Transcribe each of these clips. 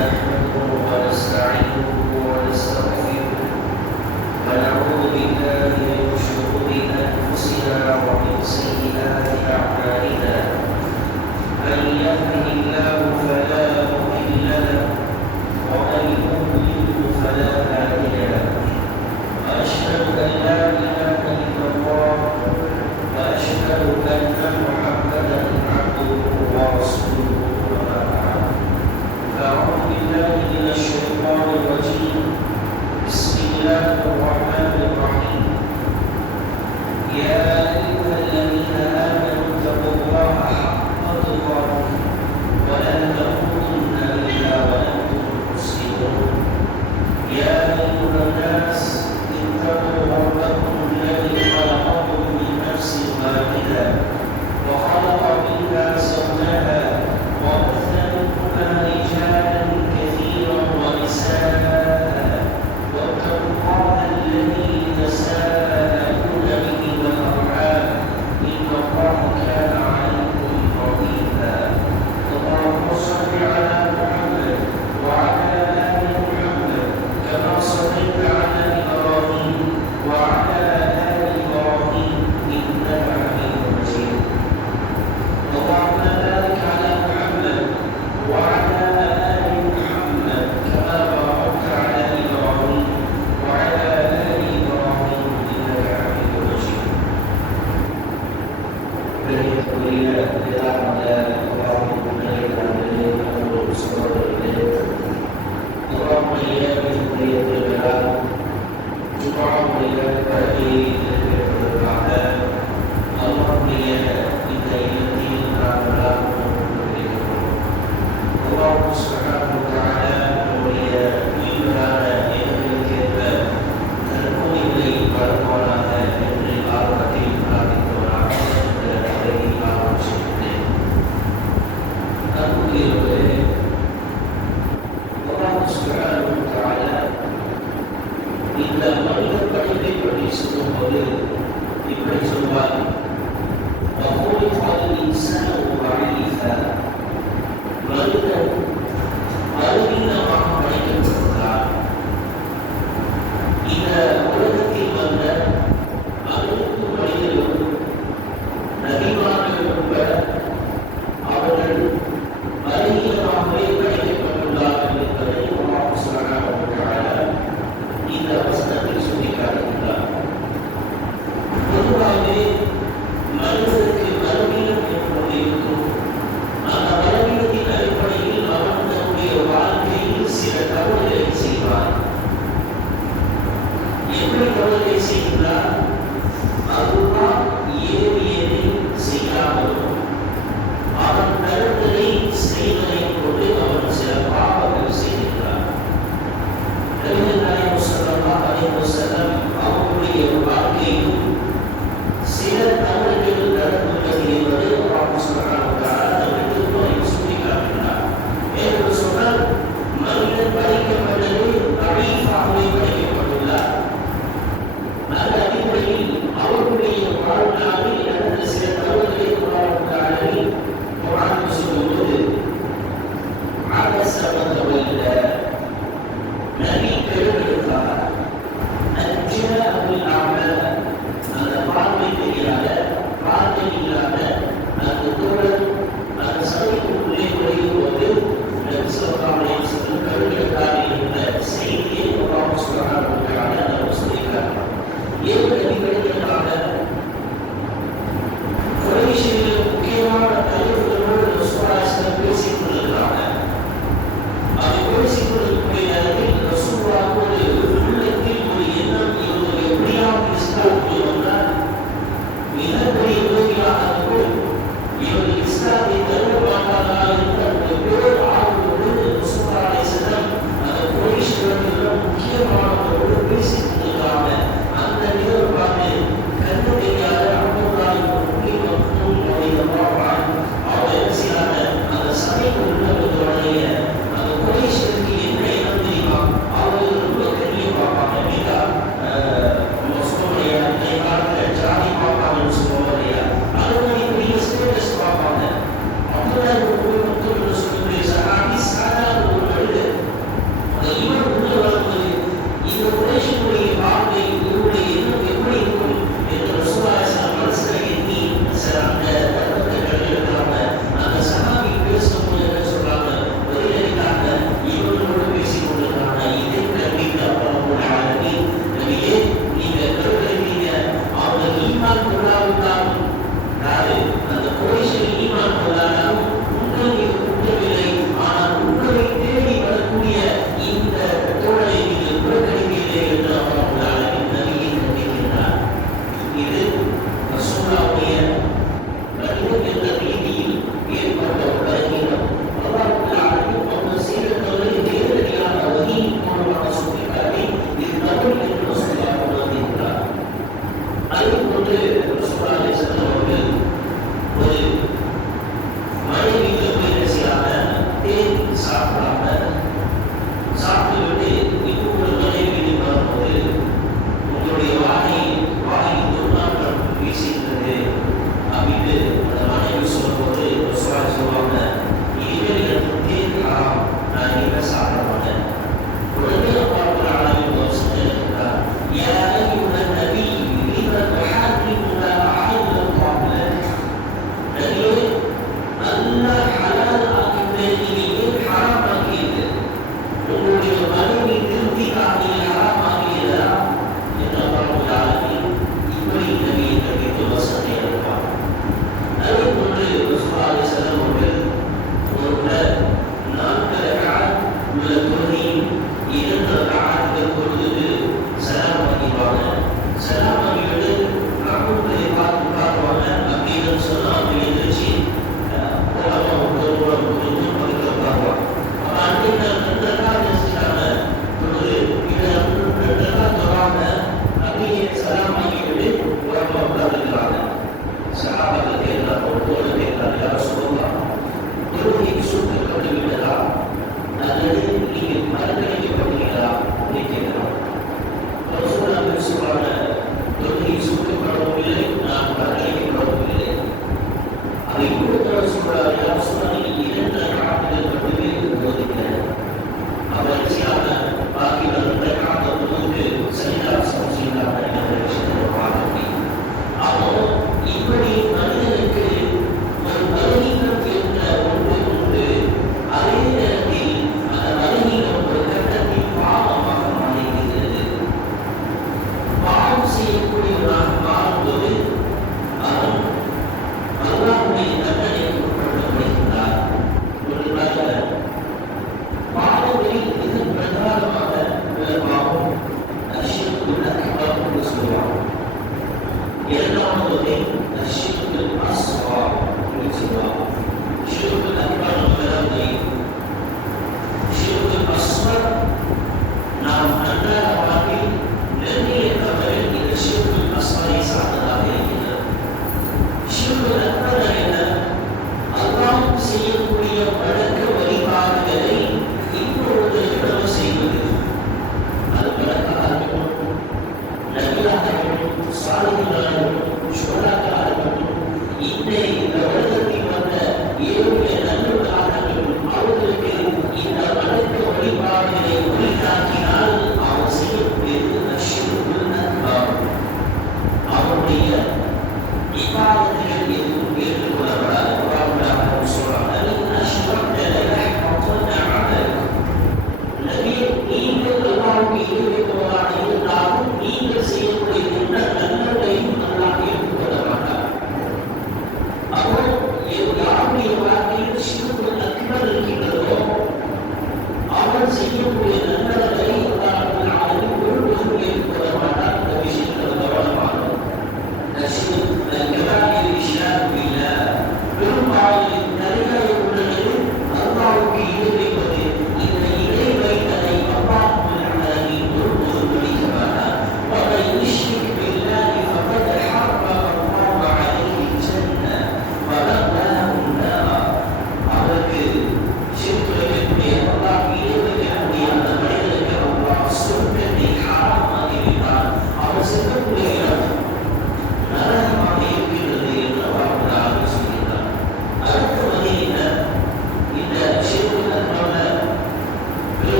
نحمده ونستعينه ونستغفره ونعوذ بالله من شرور أنفسنا ومن سيئات أعمالنا من يهده الله فلا مضل له ومن يضلل فلا هادي له وأشهد أن لا إله إلا الله وأشهد أن محمدا عبده ورسوله وما بعد فأعوذ بالله من الشيطان الرجيم بسم الله الرحمن الرحيم يا أيها الذين آمنوا اتقوا الله حق تقاته ولا تموتن إلا وأنتم مسلمون يا أيها الناس اتقوا ربكم الذي خلقكم من نفس واحدة وخلق منها زوجها وبث منهما رجالا كثيرا ونساء واتقوا الله الذي تساءلون به والأرحام إن الله كان عليكم رقيبا اللهم صل على محمد وعلى آل محمد كما صليت على إبراهيم وعلى آل إبراهيم إنك حميد مجيد اللهم بارك على محمد وعلى آل محمد كما باركت على إبراهيم وعلى آل إبراهيم إنك حميد مجيد பெரியவர்களே எல்லாமல்ல அல்லாஹ்வின் நிலையான சகோதரர்களே அல்லாஹ்வுடைய பெரியவர்களால் ஜும்ஆவுடைய கடமையை நிறைவேற்றுவதற்காக அல்லாஹ்வுடைய இந்த இல்லத்தில் நாம் எல்லாம் கொண்டிருக்கிறோம். அல்லாஹ் சுப்ஹானஹு வ தஆலா நம்முடைய உயிரான எங்களுக்கேற்ப நற்கூலிகளை வழங்குவானாக என்று ஆர்வத்தில் பிரார்த்தித்தவனாக இந்த உரையை ஆரம்பிக்கின்றேன். அன்புக்குரியவர்களே, அல்லாஹ் சுப்ஹானஹு வ தஆலா இந்த மனித படைப்பை பற்றி சொல்லும்போது இப்படி சொல்வார், وَخُلِقَ الْإِنسَانُ ضَعِيفًا மனிதன் பலவீனமாக படைக்கப்பட்டுள்ளார். இந்த உலகத்தில் வந்த அனைத்து மனிதர்களும் நபிமார்கள் உட்பட அவர்கள் பலவீனமாகவே படைக்கப்பட்டுள்ளார்கள் என்பதை அல்லாஹ் சுப்ஹானஹு வ தஆலா இந்த வசனத்தில் சுட்டிக்காட்டுகின்றார். பொதுவாகவே மனிதனுக்கு பலவீனம் என்பது இருக்கும். அந்த பலவீனத்தின் அடிப்படையில் அவன் தன்னுடைய வாழ்க்கையில் சில தவறுகளை செய்வார். எப்படி தவறுகளை செய்கிறார்? அல்லாஹ் ஏவியதை செய்யாமலும் அவன் தடுத்ததை செய்வதை கொண்டு அவன் சில பாவங்கள் செய்கிறார். நபிகள் நாயகம் ஸல்லல்லாஹு அலைஹி வஸல்லம் அவருடைய வாழ்க்கையில் சில தவறுகள் நடந்துள்ளது என்பதை அல்லாஹ் சுப்ஹானஹு வ தஆலா தன்னுடைய திருமறையில் சுட்டிக்காட்டுகிறார். என்று சொன்னால் மனிதன் படைக்கப்பட்டது தஈஃபாகவே படைக்கப்பட்டுள்ளார். அந்த அடிப்படையில் அவருடைய நான் இதை சாப்பிட மாட்டேன். உடனே அல்லாஹ் ஆலமீன் சொல்லுகிறார், யா அய்யுஹன் நபி லிம துஹர்ரிமு மா அஹல்லல்லாஹு லக். நபியே, அல்லாஹ் ஹலால் ஆக்கியதை நீங்கள் ஹராம் ஆக்கியது. உங்களுடைய மனைவி திருப்திக்காக நீங்கள் ஹராம் ஆக்கியதா என்று அல்லாஹ் ஆலமீன் இப்படி நபியை கண்டித்து வசனத்தை அளிப்பார். அதே போன்று ரசூலுல்லாஹி ஸல்லல்லாஹு அலைஹி வஸல்லம் அவர்கள் ஒரு 4 ரக்அத் உள்ள தொழுகையில் 2 ரக்அத்துகள் தொழுது சலாம் வாங்கிடுவாங்க. சலாம் வாங்கிட்டு ரக்கூக்களை பார்த்துவாங்க. அப்படின்னு சொன்னா அவங்க எந்திரிச்சு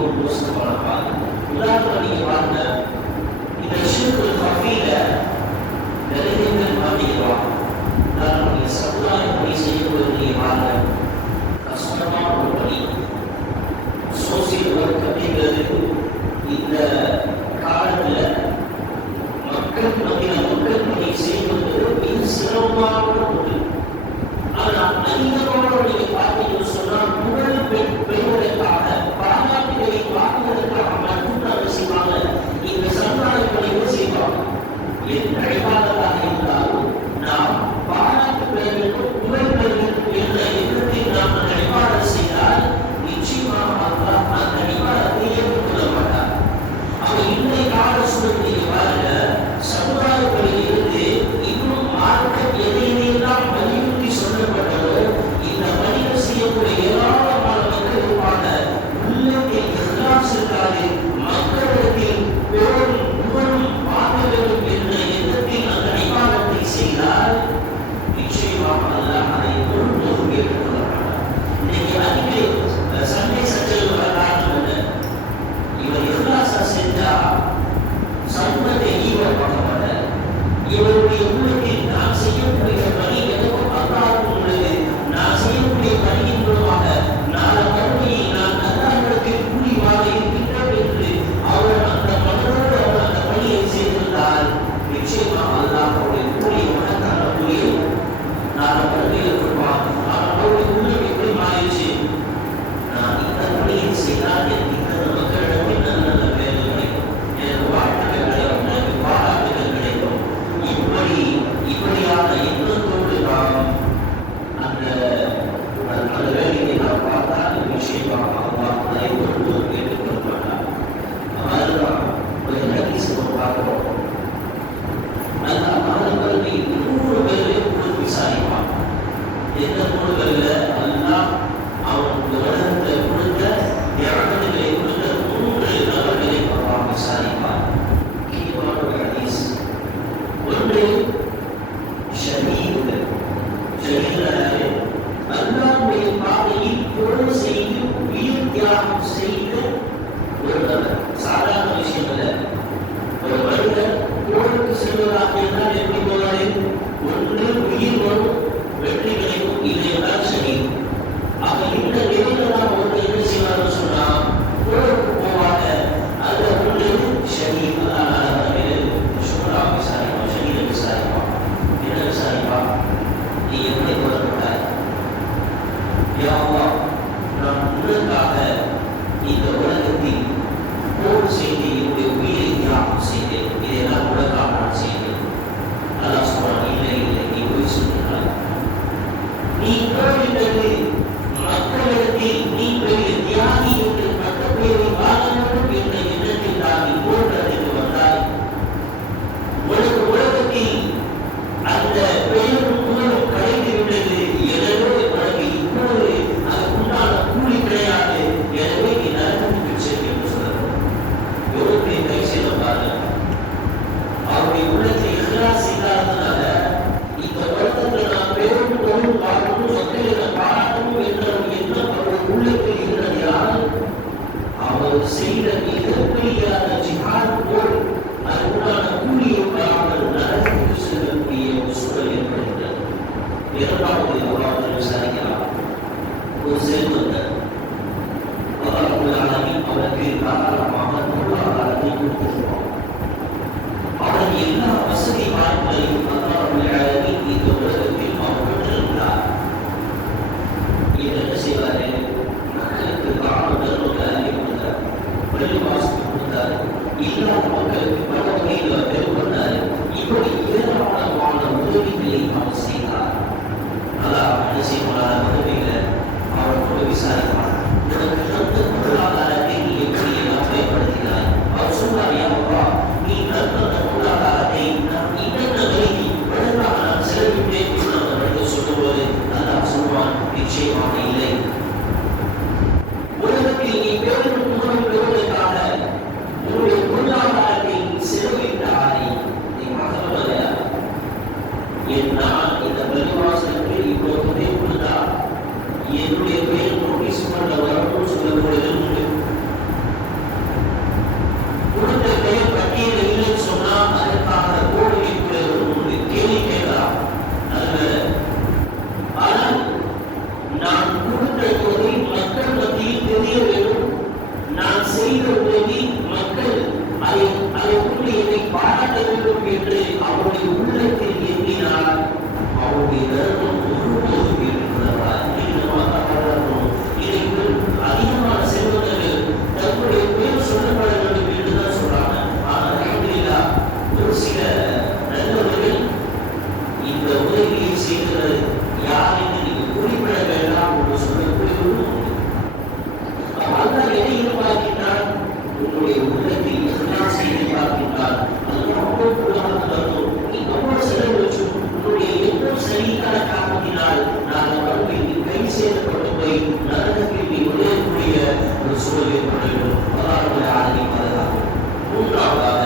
ஒரு மோசமான பாதை. உதாரணம் நீங்க பாருங்க, இந்த ஷிர்குல் ஹஃபீல நிறைய பேர் மாட்டிக்கிறாங்க. உதாரணம் நீங்க சமுதாய பணி செய்யும்போது நீங்க பாருங்க, கஷ்டமான ஒரு பணி. சோசியல் ஒர்க் அப்படிங்கிறது இந்த காலத்துல மக்கள் மத்தியில் மக்கள் பணி செய்வது மிக சிரமமான ஒன்று. ஆனால் அதிகமாக நீங்க பார்த்தீங்கன்னு சொன்னால் முதல் பெண்களுக்காக பாராட்டுகளை பார்ப்பதற்காக மட்டும்தான் செய்வாங்க. இந்த சமுதாய பணிகள் செய்வாங்க. எந்த அழைப்பாளராக இருந்தாலும் நாம் பாராட்டு பெறுவதற்கும் புகழ் பெறுவதற்கும் என்ற எண்ணத்தில் நாம் அந்த அழைப்பாளர் செய்தால் நிச்சயமாக அந்த அழைப்பாளரை ஏற்றுக்கொள்ள மாட்டார். அவர் இன்றைய கால சூழ்நிலை பாருங்க, சமுதாய பணியிலிருந்து இன்னும் மார்க்கம் எதையெல்லாம் வலியுறுத்தி சொல்லப்பட்டதோ இந்த பணிகள் செய்யக்கூடிய ஏராளமான மக்கள் இருப்பாங்க. உள்ளத்தில் இஹ்லாஸ் இருக்காது, மக்களிடத்தில் போரும் புகழும் பார்க்க வேண்டும் என்ற எண்ணத்தில் அந்த அடையாளத்தை செய்தால் நிச்சயமாக அல்லாஹ் அதை ஒருபோதும் ஏற்றுக்கொள்ள மாட்டார். இன்னைக்கு அதிக சண்டை சச்சரவு வர காரணம் என்ன? இவர் இஹ்லாஸா செஞ்சா சமூகத்தை ஈவர் பார்க்க மாட்டார். இவருடைய உள்ளத்தில் நான் செய்யக்கூடிய பணி எதுவும் அல்லாஹ்வுக்கு உள்ளது, நான் செய்யக்கூடிய பணியின் மூலமாக நாளை மறுமையில் நான் அல்லாஹ்விடத்தில் கூலி வாங்க இருக்கின்றோம் என்று அவர் அந்த மனதோடு அவர் அந்த பணியை செய்திருந்தால் நிச்சயமாக அல்லாஹ் அவருடைய கூலியை மகத்தான கூலியை நாளை மறுமையில் கொடுப்பார். ஆனால் அவருடைய உள்ளம் எப்படி மாறிடுச்சு? நான் இந்த பணியை செய்தால் எனக்கு இந்த மக்களிடமே நல்ல நல்ல பேர் கிடைக்கும், எனக்கு வாழ்த்துக்கள் கிடைக்கும், எனக்கு பாராட்டுகள் கிடைக்கும். இப்படியான எண்ணத்தோடு நாம் அந்த வேலையை நாம் பார்த்தால் நிச்சயமாக அல்லாஹ் அதை ஒருபோதும் ஏற்றுக்கொள்ள மாட்டார். அதுதான் ஒரு ஹதீஸ் பார்க்கிறோம். அல்லாஹ் மனிதர்களை 3 பேரையும் கொடுத்து விசாரிப்பான். எந்த 3 பேர்ல அல்லாஹ் அவன் உலகத்தை கொடுத்த ஞானங்களை கொடுத்த 3 நபர்களை அல்லாஹ் விசாரிப்பான். முக்கியமான ஒரு ஹதீஸ். ஒன்று ஷஹீதுகள். ஷஹீதுகளாலே அல்லாஹ்வுடைய பாதையில் போர் செய்து உயிர் தியாகம் செய்த ஒரு நபர். சாதாரண விஷயம் அல்ல. ஒரு மனிதர் போருக்கு செல்வதாக இருந்தால் எப்படி போவாரு? ஒன்று உயிர் வரும், வெற்றி கிடைக்கும், இல்லையென்றால் ஷஹீத். ஆக இந்த நிலையில நாம் ஒன்று என்ன செய்வார்கள் சொன்னா போருக்கு போவாங்க. அந்த ஒன்று ஷஹீத். சுமரா விசாரிப்பா, ஷஹீதை விசாரிப்பா. என்ன விசாரிப்பா? நீ எப்படி கொல்லப்பட்டாய்? யா அல்லாஹ், நான் உனக்காக இந்த உலகத்தில் போர் செய்து என்னுடைய உயிரை தியாகம் செய்தேன். இதை நான் உனக்காக நான் செய்தேன். அல்லாஹ் சொல்றான், இல்லை இல்லை, நீ போய் சொல்கிறாய். நீ போரிட்டது மக்களிடத்தில் நீ பெரிய தியாகி என்று பட்ட பெயரை வாழ வேண்டும் என்ற எண்ணத்தில் தான் நீ போர்க்களத்திற்கு வந்தாய். உனக்கு உலகத்தில் அந்த பெயரும் புகழும் கிடைத்து விட்டது. எனவே உனக்கு இப்போது அதற்குண்டான கூலி கிடையாது. எனவே நீ நரகத்துக்கு செல் என்று சொல்லணும். யோகத்தை கை செய்த பாருங்க. அவருடைய உள்ளத்தை இஹ்லாஸ் இல்லாததுனால இந்த உலகத்தில் நான் பெரும் புகழும் வாழணும், மக்களுக்கு பாராட்டணும் என்ற ஒரு எண்ணம் அவருடைய உள்ளத்தில் இருந்ததால் அவர் செய்த மிகப்பெரிய ஜிஹாத் போல் அதற்குண்டான கூலியை பெறாமல் நரகத்துக்கு செல்லக்கூடிய ஒரு சூழல் ஏற்படுகிறது. இரண்டாவது அல்லாஹ் விசாரிக்கிறார். ஒரு செல்வந்தர் அவருக்கு தாராளமாக பொருளாதாரத்தை கொடுத்திருக்கிறோம். அவர் எல்லா வசதி வாய்ப்புகளையும் அல்லாஹ் இந்த உலகத்தில் அவர் பெற்றிருந்தார். என்ன செய்வாரு? மக்களுக்கு தானம் தர்மத்தை அறிவி கொடுத்தார், பள்ளிவாசல் கொடுத்தார், இல்லாத மக்களுக்கு பல வகையில் பெரும் பண்ணார். இப்படி ஏராளமான உதவிகளை அவர் செய்தார். அல்லாஹ் என்ன செய்வார்? உதவிகளை அவர் கூட விசாரிப்பார். உனக்கு நல்ல பொருளாதாரத்தை நீ எப்படி எல்லாம் பயன்படுத்தினார்? அவர் சொன்னார், யா அல்லாஹ், நீ நல்ல பொருளாதாரத்தை நான் இன்னென்ன வழி உடனாக நான் செலவிட்டேன் என்று அவர்கள் சொல்லும்போது அல்லாஹ் சொல்வான், நிச்சயமாக இல்லை. உலகத்தில் நீ பெரும் புகழும் பெறுவதற்காக உன்னுடைய பொருளாதாரத்தை சூழல் ஏற்பட்டுவிடும். அல்லாஹ்வுடைய ஆதரவை பாதுகாக்கும். மூன்றாவதாக